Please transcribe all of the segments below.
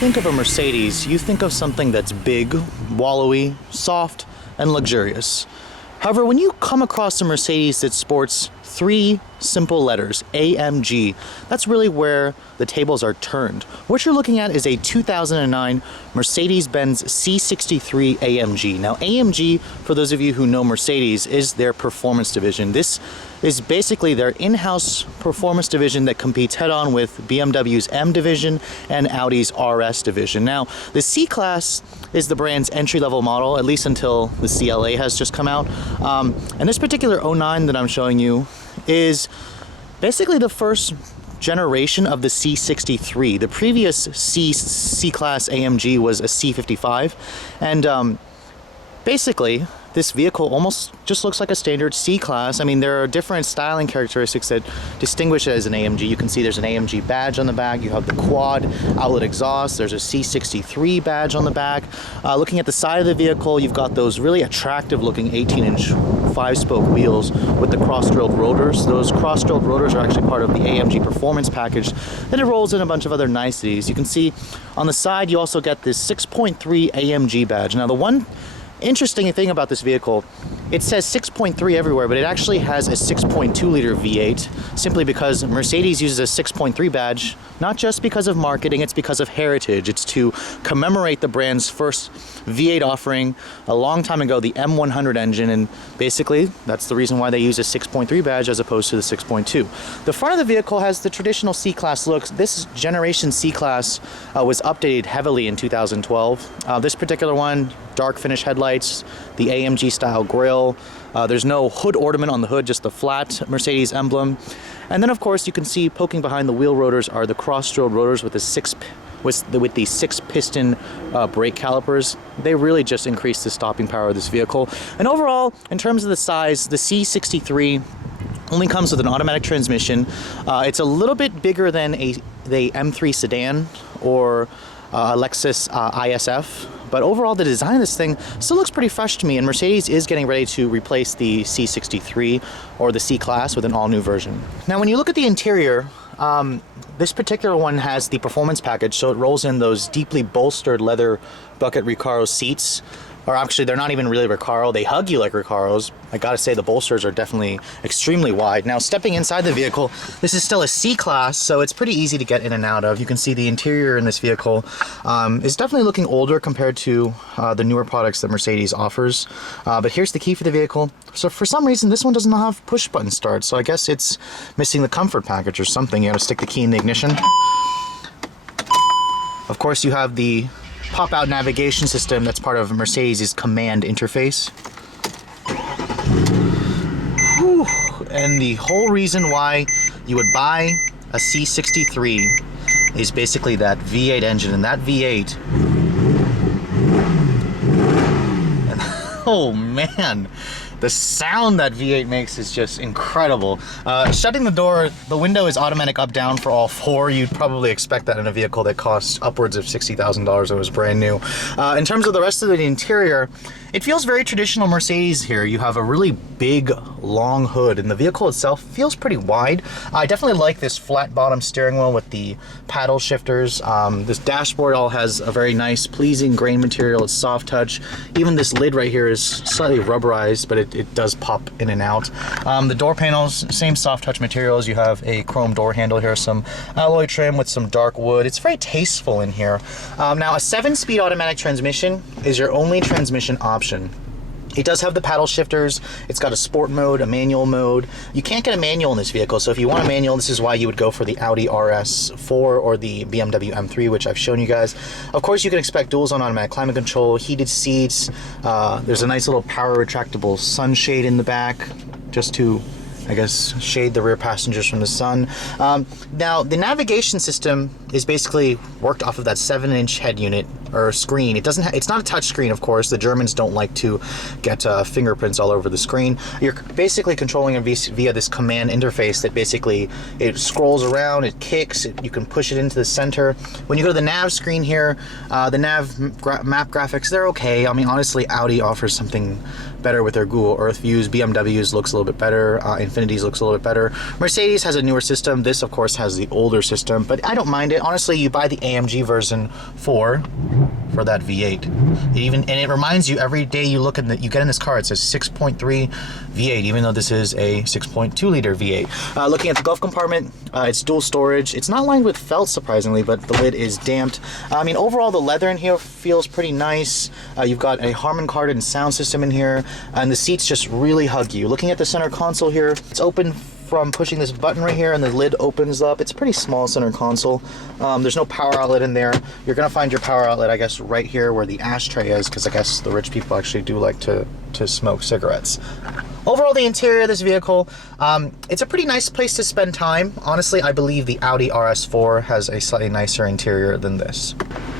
think of a Mercedes, you think of something that's big, wallowy, soft, and luxurious. However, when you come across a Mercedes that sports three simple letters, AMG, that's really where the tables are turned. What you're looking at is a 2009 Mercedes-Benz C63 AMG. Now, AMG, for those of you who know Mercedes, is their performance division. This is basically their in-house performance division that competes head-on with BMW's M division and Audi's RS division. Now, the C-Class is the brand's entry-level model, at least until the CLA has just come out. And this particular 09 that I'm showing you is basically the first generation of the C63. The previous C-Class AMG was a C55, and basically this vehicle almost just looks like a standard C-Class. I mean, there are different styling characteristics that distinguish it as an AMG. You can see there's an AMG badge on the back. You have the quad outlet exhaust. There's a C63 badge on the back. Looking at the side of the vehicle, you've got those really attractive looking 18-inch 5-spoke wheels with the cross-drilled rotors. Those cross-drilled rotors are actually part of the AMG performance package. Then it rolls in a bunch of other niceties. You can see on the side, you also get this 6.3 AMG badge. Now, the one interesting thing about this vehicle, it says 6.3 everywhere, but it actually has a 6.2 liter V8, simply because Mercedes uses a 6.3 badge, not just because of marketing, it's because of heritage. It's to commemorate the brand's first V8 offering a long time ago, the M100 engine, and basically that's the reason why they use a 6.3 badge as opposed to the 6.2. The front of the vehicle has the traditional C-Class looks. This generation C-Class was updated heavily in 2012. This particular one, dark finish headlights, the AMG style grille. There's no hood ornament on the hood, just the flat Mercedes emblem. And then of course you can see poking behind the wheel rotors are the cross-drilled rotors with the six piston brake calipers. They really just increase the stopping power of this vehicle. And overall, in terms of the size, the C63 only comes with an automatic transmission. It's a little bit bigger than the M3 sedan or a Lexus ISF. But overall, the design of this thing still looks pretty fresh to me, and Mercedes is getting ready to replace the C63 or the C-Class with an all-new version. Now, when you look at the interior, this particular one has the performance package, so it rolls in those deeply bolstered leather bucket Recaro seats. Or actually, they're not even really Recaro. They hug you like Recaros. I gotta say, the bolsters are definitely extremely wide. Now, stepping inside the vehicle, this is still a C-Class, so it's pretty easy to get in and out of. You can see the interior in this vehicle is definitely looking older compared to the newer products that Mercedes offers. But here's the key for the vehicle. So for some reason, this one doesn't have push-button start, so I guess it's missing the comfort package or something. You gotta stick the key in the ignition. Of course, you have the pop-out navigation system that's part of Mercedes' command interface. Whew. And the whole reason why you would buy a C63 is basically that V8 engine, and that V8, and oh man, the sound that V8 makes is just incredible. Shutting the door, the window is automatic up-down for all four. You'd probably expect that in a vehicle that costs upwards of $60,000 that was brand new. In terms of the rest of the interior, it feels very traditional Mercedes here. You have a really big, long hood, and the vehicle itself feels pretty wide. I definitely like this flat bottom steering wheel with the paddle shifters. This dashboard all has a very nice, pleasing grain material. It's soft touch. Even this lid right here is slightly rubberized, but it does pop in and out. The door panels, same soft touch materials. You have a chrome door handle here, some alloy trim with some dark wood. It's very tasteful in here. Now, a 7-speed automatic transmission is your only transmission option. It does have the paddle shifters. It's got a sport mode, a manual mode. You can't get a manual in this vehicle, so if you want a manual, this is why you would go for the Audi RS4 or the BMW M3, which I've shown you guys. Of course, you can expect dual zone automatic climate control, heated seats. There's a nice little power retractable sunshade in the back, just to, I guess, shade the rear passengers from the sun. Now, the navigation system is basically worked off of that 7-inch head unit or screen. It doesn't. It's not a touch screen, of course. The Germans don't like to get fingerprints all over the screen. You're basically controlling it via this command interface that basically it scrolls around, it kicks, you can push it into the center. When you go to the nav screen here, the nav map graphics, they're okay. I mean, honestly, Audi offers something better with their Google Earth views. BMW's looks a little bit better. Infinity's looks a little bit better. Mercedes has a newer system. This, of course, has the older system, but I don't mind it. Honestly, you buy the AMG version for that V8. And it reminds you every day you look you get in this car, it says 6.3 V8, even though this is a 6.2 liter V8. Looking at the glove compartment, it's dual storage. It's not lined with felt, surprisingly, but the lid is damped. I mean, overall, the leather in here feels pretty nice. You've got a Harman Kardon sound system in here, and the seats just really hug you. Looking at the center console here, it's open from pushing this button right here, and the lid opens up. It's a pretty small center console. There's no power outlet in there. You're gonna find your power outlet, I guess, right here where the ashtray is, because I guess the rich people actually do like to smoke cigarettes. Overall, the interior of this vehicle, it's a pretty nice place to spend time. Honestly, I believe the Audi RS4 has a slightly nicer interior than this.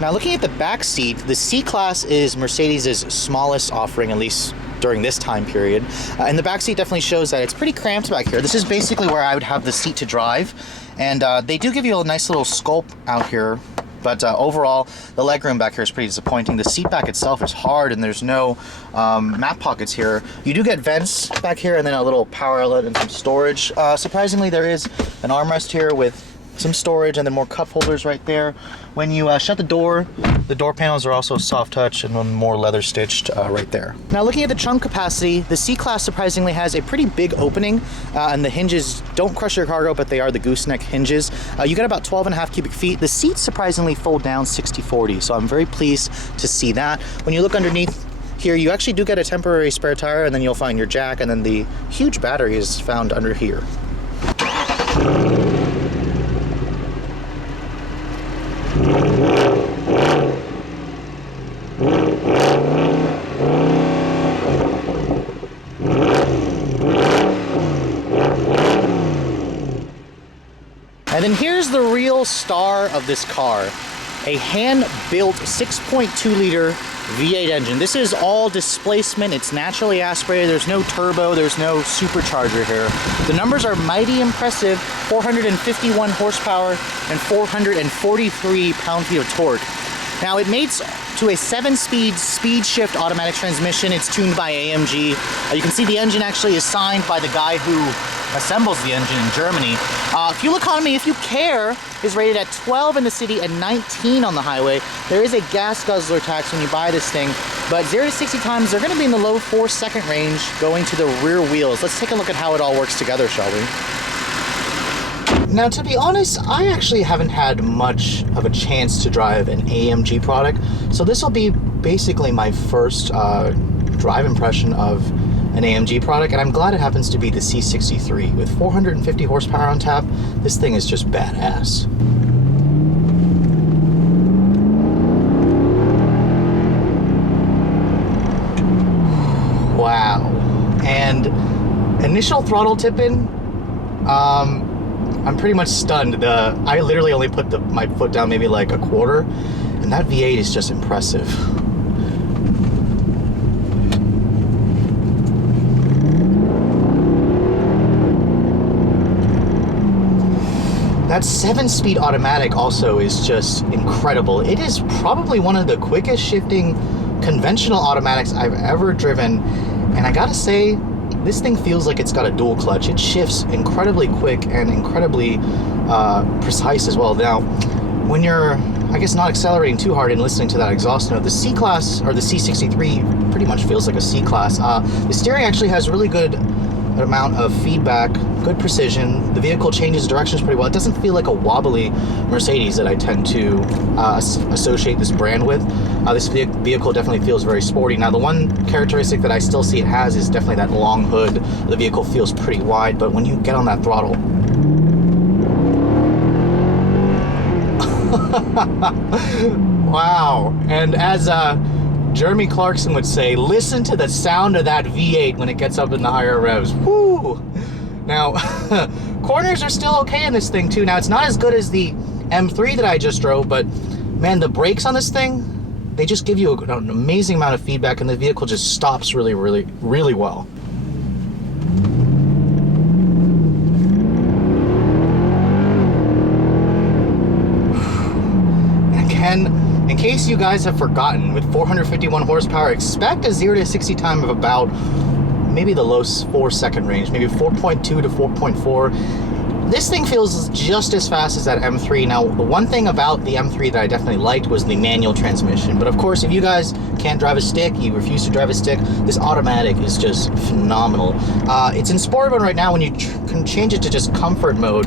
Now, looking at the back seat, the C-Class is Mercedes' smallest offering, at least during this time period. And the back seat definitely shows that it's pretty cramped back here. This is basically where I would have the seat to drive. And they do give you a nice little sculpt out here. But overall, the legroom back here is pretty disappointing. The seat back itself is hard, and there's no map pockets here. You do get vents back here, and then a little power outlet and some storage. Surprisingly, there is an armrest here with some storage and then more cup holders right there. When you shut the door panels are also soft touch and then more leather stitched right there. Now, looking at the trunk capacity, the C-Class surprisingly has a pretty big opening, and the hinges don't crush your cargo, but they are the gooseneck hinges. You get about 12.5 cubic feet. The seats surprisingly fold down 60/40, so I'm very pleased to see that. When you look underneath here, you actually do get a temporary spare tire, and then you'll find your jack, and then the huge battery is found under here. And then here's the real star of this car, a hand-built 6.2 liter V8 engine. This is all displacement, it's naturally aspirated, there's no turbo, there's no supercharger here. The numbers are mighty impressive, 451 horsepower and 443 pound-feet of torque. Now, it mates to a 7-speed speed shift automatic transmission. It's tuned by AMG. You can see the engine actually is signed by the guy who assembles the engine in Germany. Fuel economy, if you care, is rated at 12 in the city and 19 on the highway. There is a gas guzzler tax when you buy this thing, but 0 to 60 times, they're gonna be in the low 4-second range going to the rear wheels. Let's take a look at how it all works together, shall we? Now, to be honest, I actually haven't had much of a chance to drive an AMG product, so this will be basically my first drive impression of an AMG product, and I'm glad it happens to be the C63. With 450 horsepower on tap, this thing is just badass. Wow. And initial throttle tip-in, I'm pretty much stunned. I literally only put my foot down maybe like a quarter, and that V8 is just impressive. That 7-speed automatic also is just incredible. It is probably one of the quickest shifting conventional automatics I've ever driven, and I gotta say, this thing feels like it's got a dual clutch. It shifts incredibly quick and incredibly precise as well. Now, when you're, I guess, not accelerating too hard and listening to that exhaust note, the C-Class, or the C63, pretty much feels like a C-Class. The steering actually has really good amount of feedback, good precision. The vehicle changes directions pretty well. It doesn't feel like a wobbly Mercedes that I tend to associate this brand with. This vehicle definitely feels very sporty. Now, the one characteristic that I still see it has is definitely that long hood. The vehicle feels pretty wide, but when you get on that throttle, wow. And as Jeremy Clarkson would say, listen to the sound of that V8 when it gets up in the higher revs. Woo! Now, corners are still okay in this thing too. Now, it's not as good as the M3 that I just drove, but man, the brakes on this thing, they just give you an amazing amount of feedback, and the vehicle just stops really, really, really well. Again, in case you guys have forgotten, with 451 horsepower, expect a 0 to 60 time of about maybe the low 4-second range, maybe 4.2 to 4.4. This thing feels just as fast as that M3. Now, the one thing about the M3 that I definitely liked was the manual transmission. But of course, if you guys can't drive a stick, you refuse to drive a stick, this automatic is just phenomenal. It's in sport mode right now. When you can change it to just comfort mode,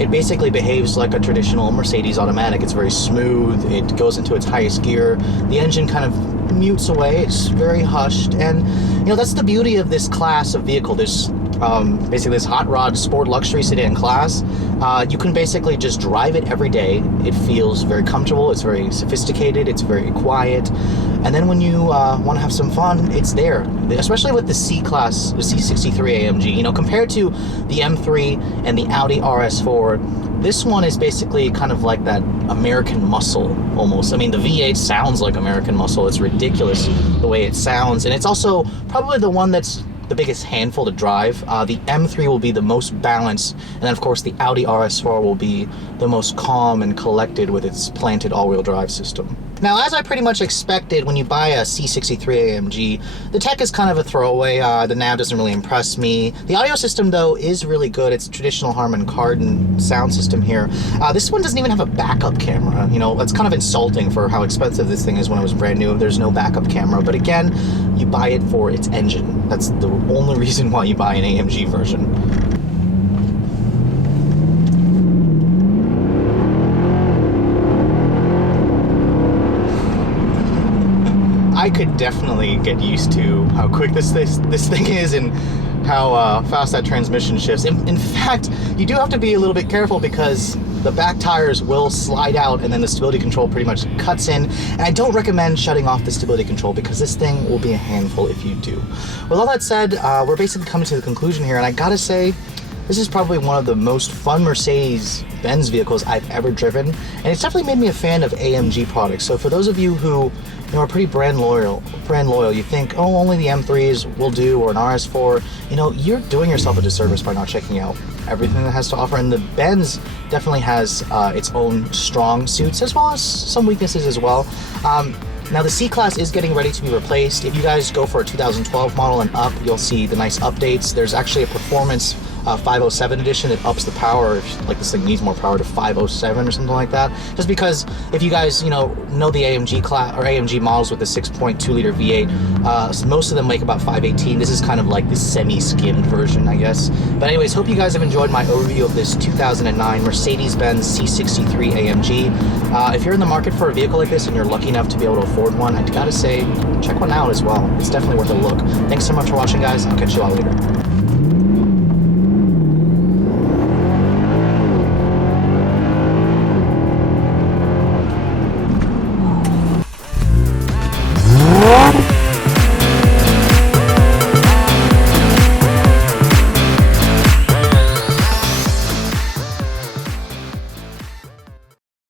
it basically behaves like a traditional Mercedes automatic. It's very smooth, it goes into its highest gear, the engine kind of mutes away, it's very hushed, and you know, that's the beauty of this class of vehicle, this basically this hot rod sport luxury sedan class. You can basically just drive it every day. It feels very comfortable, it's very sophisticated, it's very quiet, and then when you want to have some fun, it's there. Especially with the C-Class, the C63 AMG, you know, compared to the M3 and the Audi RS4, this one is basically kind of like that American muscle, almost. I mean, the V8 sounds like American muscle. It's ridiculous the way it sounds, and it's also probably the one that's the biggest handful to drive. The M3 will be the most balanced, and then of course the Audi RS4 will be the most calm and collected with its planted all-wheel drive system. Now, as I pretty much expected, when you buy a C63 AMG, the tech is kind of a throwaway. The nav doesn't really impress me. The audio system, though, is really good. It's a traditional Harman Kardon sound system here. This one doesn't even have a backup camera. You know, that's kind of insulting for how expensive this thing is when it was brand new. There's no backup camera, but again, you buy it for its engine. That's the only reason why you buy an AMG version. I could definitely get used to how quick this thing is and how fast that transmission shifts. In fact, you do have to be a little bit careful because the back tires will slide out and then the stability control pretty much cuts in. And I don't recommend shutting off the stability control because this thing will be a handful if you do. With all that said, we're basically coming to the conclusion here, and I gotta say, this is probably one of the most fun Mercedes-Benz vehicles I've ever driven, and it's definitely made me a fan of AMG products. So for those of you who are pretty brand loyal, you think, oh, only the M3s will do, or an RS4, you know, you're doing yourself a disservice by not checking out everything that has to offer. And the Benz definitely has its own strong suits as well as some weaknesses as well. Now the C-Class is getting ready to be replaced. If you guys go for a 2012 model and up, you'll see the nice updates. There's actually a performance 507 edition that ups the power, if like this thing needs more power, to 507 or something like that. Just because if you guys know the AMG class or AMG models with the 6.2 liter V8, most of them make about 518. This is kind of like the semi-skimmed version, I guess. But anyways, hope you guys have enjoyed my overview of this 2009 Mercedes-Benz C63 AMG. If you're in the market for a vehicle like this and you're lucky enough to be able to afford one, I gotta say, check one out as well. It's definitely worth a look. Thanks so much for watching, guys. I'll catch you all later.